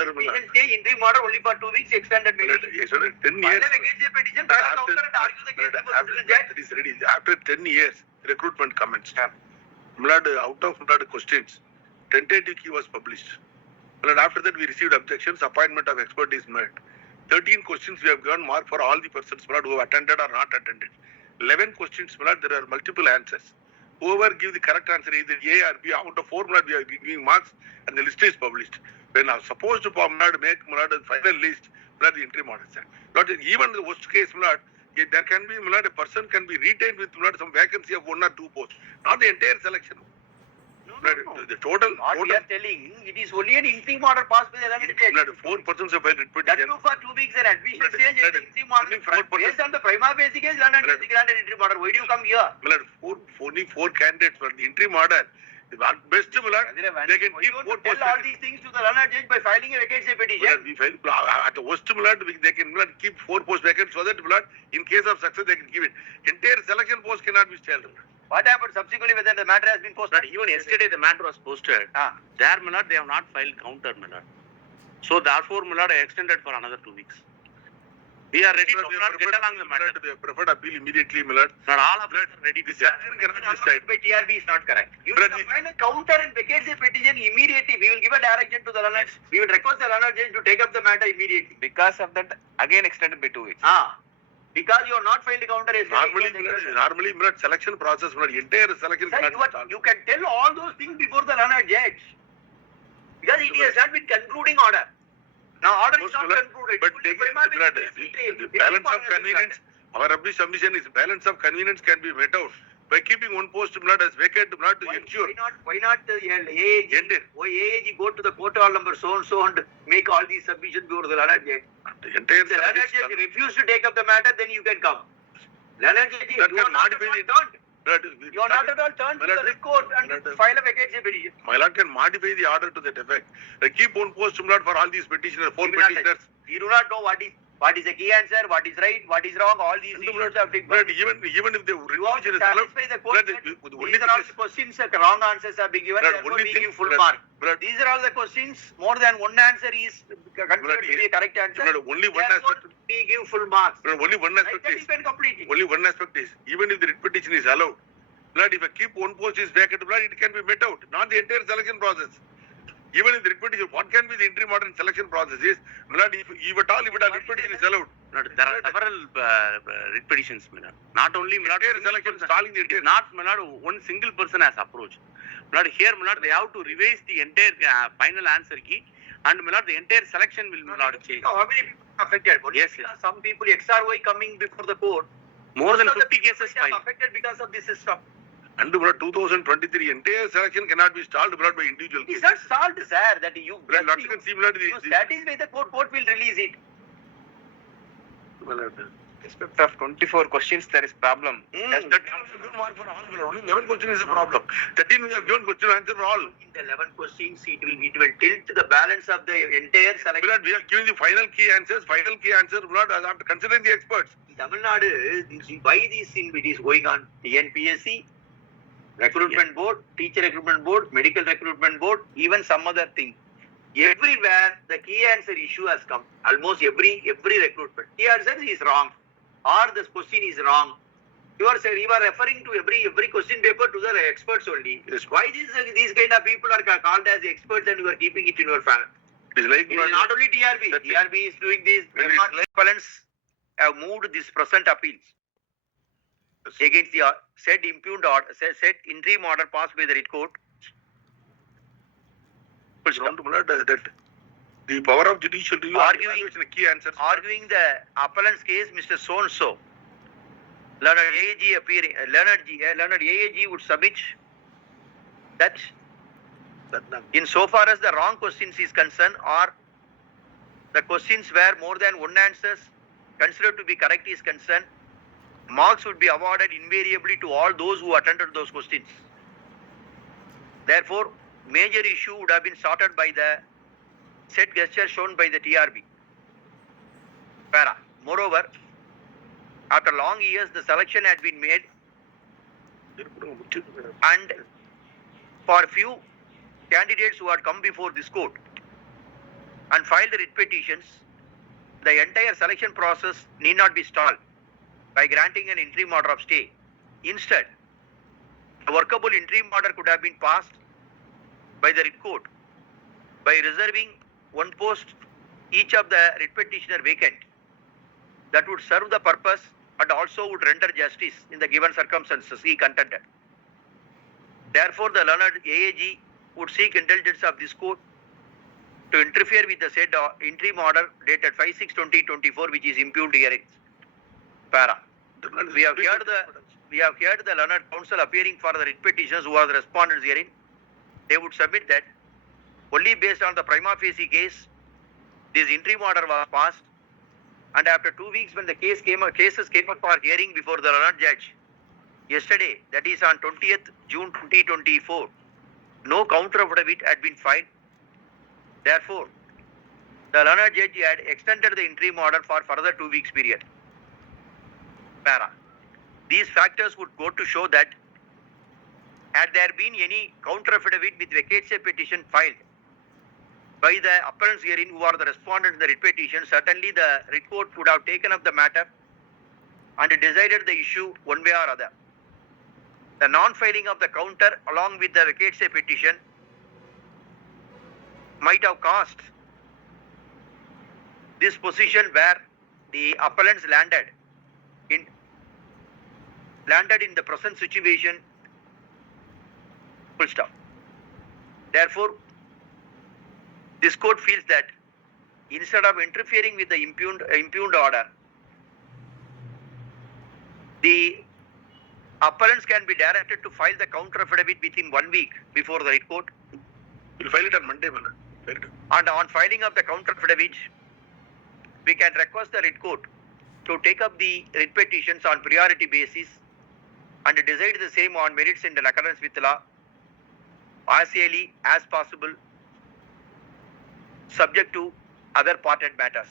order. Stay interim order only for 2 weeks, extended maybe. 10 years. Petition, counter and argue the case before the judge. It is ready. After 10 years, recruitment commenced. Out of questions, tentative key was published. After that, we received objections. Appointment of expert is made. 13 questions we have given mark for all the persons who have attended or not attended. 11 questions, there are multiple answers. Whoever gives the correct answer, either A or B, out of 4, we are giving marks and the list is published. When I was supposed to make the final list, the interim order. Not even the worst case, there can be a person can be retained with some vacancy of 1 or 2 posts, not the entire selection. No. The total. What we are telling, it is only an interim order passed by the 4 persons have filed repetition. That too for 2 weeks and admission stage and interim order. Based on the prima facie case, learned judge granted interim order. Why do you come here? Only 4 candidates for the interim order. At best, they can keep 4 posts. Tell all these things to the learned judge by filing a vacancy petition. At the worst, they can keep 4 posts vacant so that in case of success, they can give it. Entire selection post cannot be stalled. What happened subsequently whether the matter has been posted? Even yesterday the matter was posted. There, they have not filed counter, So therefore, I extended for another 2 weeks. We are ready to get along the matter. We have preferred appeal immediately, Not all of us are ready to decide. By TRB is not correct. You will file a counter and vacate the petition immediately. We will give a direction to the learned. We will request the learned judge to take up the matter immediately. Because of that, again extended by 2 weeks. Because you are not filed a counter yesterday. Normally, selection process, entire selection. You can tell all those things before the learned judge. Because it has not been concluding order. Now order is not concluded. But the balance of convenience, our submission is balance of convenience can be met out by keeping 1 post as vacant to ensure. Why not AAG go to the quota number so and so and make all these submissions before the learned judge? The entire if the learned judge refuse to take up the matter, then you can come. Learned judge, you are not at all turned. You are not at all turned to the court and file a vacancy petition. My lord can modify the order to that effect. Keep 1 post for all these petitioners, 4 petitioners. You do not know what is the key answer, what is right, what is wrong, all these issues have been. Even if the revision is satisfy the court, these are all the questions, wrong answers are being given, therefore we give full mark. These are all the questions, more than 1 answer is considered to be a correct answer. Only one aspect. We give full marks. Only one aspect is. Only one aspect is, even if the writ petition is allowed, if I keep 1 post is vacant, it can be met out, not the entire selection process. Even in the writ petition, what can be the interim order and selection process is, if at all writ petition is allowed. There are several writ petitions, not only selection stalling the entire. Not one single person has approached. Here, they have to revise the entire final answer key, and the entire selection will not change. How many people are affected? Yes. Some people XRY coming before the court. More than 50 cases filed. Affected because of this system. And 2023 entire selection cannot be stalled by individual. It is not stalled, sir. That you satisfy the court will release it. Respect of 24 questions, there is problem. Yes, that is good mark for all. Only 11 questions is a problem. 13 we have given question answer for all. In the 11 questions, it will tilt the balance of the entire selection. We are giving the final key answers. Final key answer after considering the experts. In Tamil Nadu, why this thing it is going on? TNPSC, Recruitment Board, Teacher Recruitment Board, Medical Recruitment Board, even some other thing. Everywhere the key answer issue has come. Almost every recruitment. Key answer is wrong, or the question is wrong. You are referring to every question paper to the experts only. Yes. Why these kind of people are called as experts and you are keeping it in your family? It is like not only TRB. TRB is doing this. Appellants have moved this present appeals against the said impugned order, said interim order passed by the writ court. That the power of judicial review arguing key answers. Arguing the appellant's case, Mr. So and so, learned AAG appearing, learned AAG would submit that in so far as the wrong questions is concerned, or the questions where more than 1 answers considered to be correct is concerned, marks would be awarded invariably to all those who attended those questions. Therefore, major issue would have been sorted by the said gesture shown by the TRB. Moreover, after long years, the selection had been made, and for few candidates who had come before this court, and file the writ petitions, the entire selection process need not be stalled by granting an interim order of stay. Instead, a workable interim order could have been passed by the writ court by reserving one post each of the writ petitioner vacant. That would serve the purpose and also would render justice in the given circumstances, he contended. Therefore, the learned AAG would seek indulgence of this court to interfere with the said interim order dated 5/6/2024, which is impugned herein. Para. We have heard the learned counsel appearing for the writ petitioners who are the respondents herein. They would submit that only based on the prima facie case, this interim order was passed, and after 2 weeks when the cases came up for hearing before the learned judge, yesterday, that is on 20th June 2024, no counter affidavit had been filed. Therefore, the learned judge had extended the interim order for further 2 weeks period. Para. These factors would go to show that had there been any counter affidavit with vacatur petition filed by the appellants herein who are the respondents in the writ petition, certainly the writ court would have taken up the matter and decided the issue one way or other. The non-filing of the counter along with the vacatur petition might have caused this position where the appellants landed in the present situation. Full stop. Therefore, this court feels that instead of interfering with the impugned order, the appellants can be directed to file the counter affidavit within 1 week before the writ court. We'll file it on Monday, man. And on filing of the counter affidavit, we can request the writ court to take up the writ petitions on priority basis and decide the same on merits in accordance with law as early as possible, subject to other parted matters.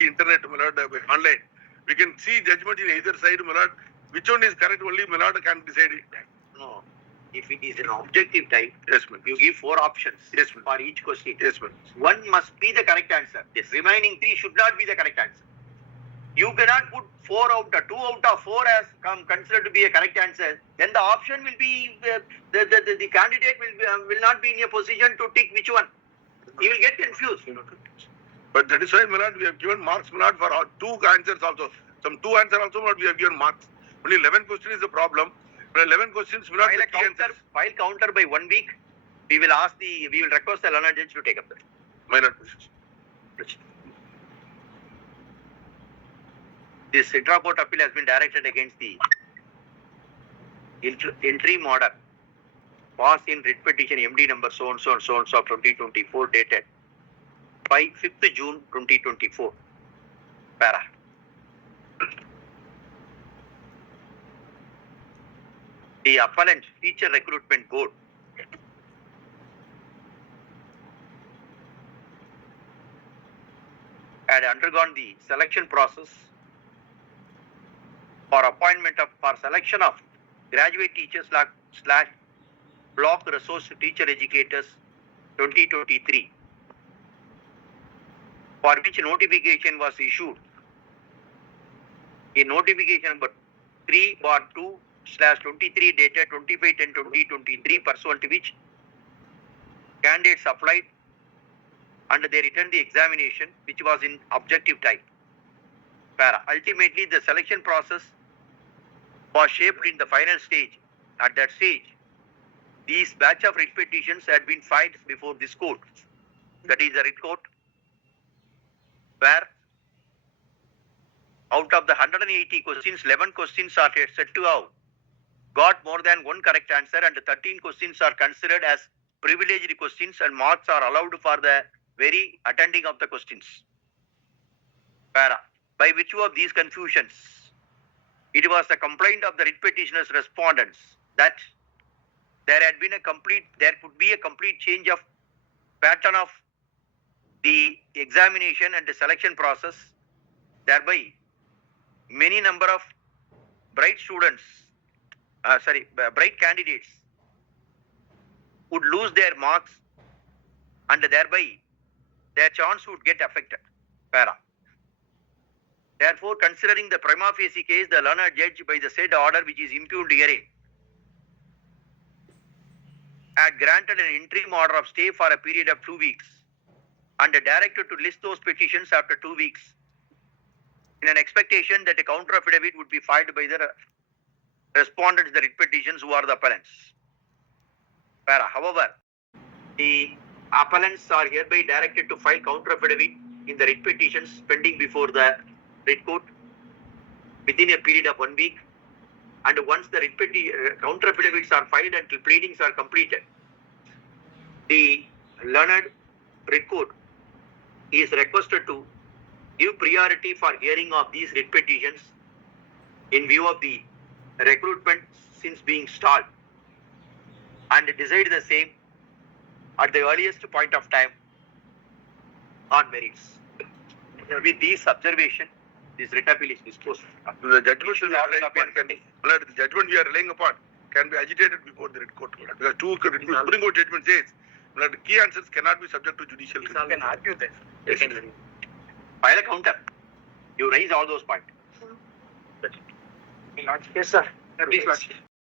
Internet, my lord, online. We can see judgment in either side, my lord. Which one is correct only, my lord, can decide it. No. If it is an objective type, Yes, ma'am. you give 4 options Yes, ma'am. for each question. Yes, ma'am. One must be the correct answer. Yes. Remaining 3 should not be the correct answer. You cannot put 2 out of 4 as considered to be a correct answer. Then the option will be the candidate will not be in a position to tick which one. He will get confused. But that is why, my lord, we have given marks, my lord, for all 2 answers also. Some 2 answers also, my lord, we have given marks. Only 11 questions is the problem. But 11 questions, my lord, File counter by 1 week. We will request the learned judge to take up that. my lord. This intra-court appeal has been directed against the interim order passed in writ petition MD number so and so of 2024 dated by 5th June 2024. Para. The appellant Teacher Recruitment Board had undergone the selection process for selection of graduate teachers / block resource teacher educators 2023, for which notification was issued in notification number 3/2/23 dated 25/10/2023, pursuant to which candidates applied and they returned the examination, which was in objective type. Para. Ultimately, the selection process was shaped in the final stage. At that stage, these batch of writ petitions had been filed before this court, that is the writ court, where out of the 180 questions, 11 questions are said to have got more than 1 correct answer and 13 questions are considered as privileged questions and marks are allowed for the very attending of the questions. Para. By virtue of these confusions, it was the complaint of the writ petitioners' respondents that there could be a complete change of pattern of the examination and the selection process. Thereby, many number of bright candidates would lose their marks and thereby their chance would get affected. Para. Therefore, considering the prima facie case, the learned judge by the said order which is impugned herein had granted an interim order of stay for a period of 2 weeks and directed to list those petitions after 2 weeks in an expectation that a counter affidavit would be filed by the respondents, the writ petitions who are the appellants. Para. However, the appellants are hereby directed to file counter affidavit in the writ petitions pending before the writ court within a period of 1 week, and once the counter affidavits are filed until pleadings are completed, the learned writ court is requested to give priority for hearing of these writ petitions in view of the recruitment since being stalled, and decide the same at the earliest point of time on merits. With these observations, this writ appeal is disposed. The judgment we are relying upon can be, my lord, the judgment we are relying upon can be agitated before the writ court. Because Supreme Court judgment says, my lord, key answers cannot be subject to judicial review. You can argue that. File a counter. You raise all those points. Yes, sir. Please, Lordship.